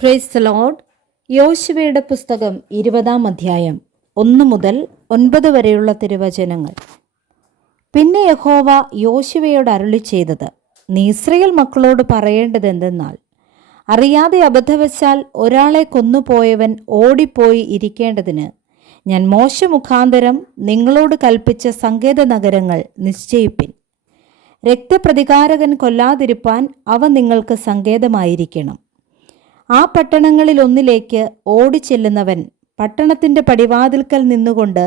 Praise the Lord. യോശുവയുടെ പുസ്തകം 20-ാം അധ്യായം 1 മുതൽ 9 വരെയുള്ള തിരുവചനങ്ങൾ. പിന്നെ യഹോവ യോശുവയോട് അരുളിച്ചെയ്തത്, നീ ഇസ്രായേൽ മക്കളോട് പറയേണ്ടതെന്തെന്നാൽ, അറിയാതെ അബദ്ധവശാൽ ഒരാളെ കൊന്നുപോയവൻ ഓടിപ്പോയി ഇരിക്കേണ്ടതിന് ഞാൻ മോശെ മുഖാന്തരം നിങ്ങളോട് കൽപ്പിച്ച സങ്കേത നഗരങ്ങൾ നിശ്ചയിപ്പിൻ. രക്തപ്രതികാരകൻ കൊല്ലാതിരിപ്പാൻ അവ നിങ്ങൾക്ക് സങ്കേതമായിരിക്കണം. ആ പട്ടണങ്ങളിൽ ഒന്നിലേക്ക് ഓടിച്ചെല്ലുന്നവൻ പട്ടണത്തിൻ്റെ പടിവാതിൽക്കൽ നിന്നുകൊണ്ട്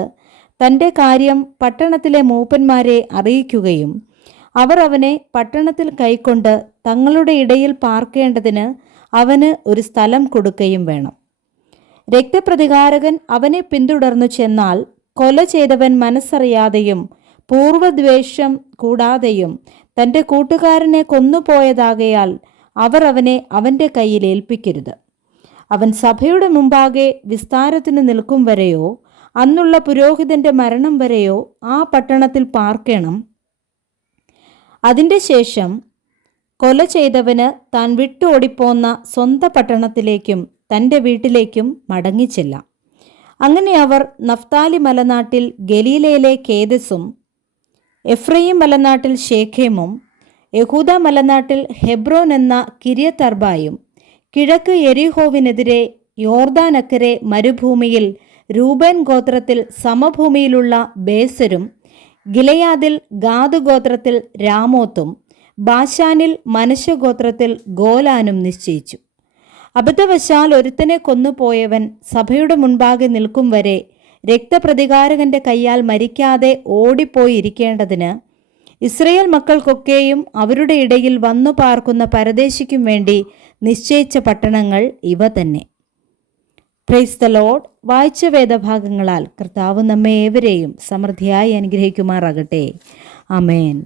തൻ്റെ കാര്യം പട്ടണത്തിലെ മൂപ്പന്മാരെ അറിയിക്കുകയും അവർ അവനെ പട്ടണത്തിൽ കൈക്കൊണ്ട് തങ്ങളുടെ ഇടയിൽ പാർക്കേണ്ടതിന് അവന് ഒരു സ്ഥലം കൊടുക്കുകയും വേണം. രക്തപ്രതികാരകൻ അവനെ പിന്തുടർന്നു ചെന്നാൽ കൊല ചെയ്തവൻ മനസ്സറിയാതെയും പൂർവദ്വേഷം കൂടാതെയും തൻ്റെ കൂട്ടുകാരനെ കൊന്നുപോയതാകയാൽ അവർ അവനെ അവൻ്റെ കയ്യിൽ ഏൽപ്പിക്കരുത്. അവൻ സഭയുടെ മുമ്പാകെ വിസ്താരത്തിന് നിൽക്കും വരെയോ അന്നുള്ള പുരോഹിതൻ്റെ മരണം വരെയോ ആ പട്ടണത്തിൽ പാർക്കണം. അതിൻ്റെ ശേഷം കൊല ചെയ്തവന് താൻ വിട്ടോടിപ്പോന്ന സ്വന്തം പട്ടണത്തിലേക്കും തൻ്റെ വീട്ടിലേക്കും മടങ്ങിച്ചെല്ലാം. അങ്ങനെ അവർ നഫ്താലി മലനാട്ടിൽ ഗലീലയിലെ കേദസും, എഫ്രയീം മലനാട്ടിൽ ശേഖേമും, യഹൂദ മലനാട്ടിൽ ഹെബ്രോൻ എന്ന കിര്യത്തർബായും, കിഴക്ക് യെരിഹോവിനെതിരെ യോർദാനക്കരെ മരുഭൂമിയിൽ രൂബേൻ ഗോത്രത്തിൽ സമഭൂമിയിലുള്ള ബേസരും, ഗിലെയാദിൽ ഗാദ് ഗോത്രത്തിൽ രാമോത്തും, ബാശാനിൽ മനശ്ശെ ഗോത്രത്തിൽ ഗോലാനും നിശ്ചയിച്ചു. അബദ്ധവശാൽ ഒരുത്തനെ കൊന്നുപോയവൻ സഭയുടെ മുൻപാകെ നിൽക്കും വരെ രക്തപ്രതികാരകന്റെ കയ്യാൽ മരിക്കാതെ ഓടിപ്പോയിരിക്കേണ്ടതിന് ഇസ്രായേൽ മക്കൾക്കൊക്കെയും അവരുടെ ഇടയിൽ വന്നു പാർക്കുന്ന പരദേശിക്കും വേണ്ടി നിശ്ചയിച്ച പട്ടണങ്ങൾ ഇവ തന്നെ. Praise the Lord. വായിച്ച വേദഭാഗങ്ങളാൽ കർത്താവ് നമ്മെ ഏവരെയും സമൃദ്ധിയായി അനുഗ്രഹിക്കുമാറാകട്ടെ. ആമേൻ.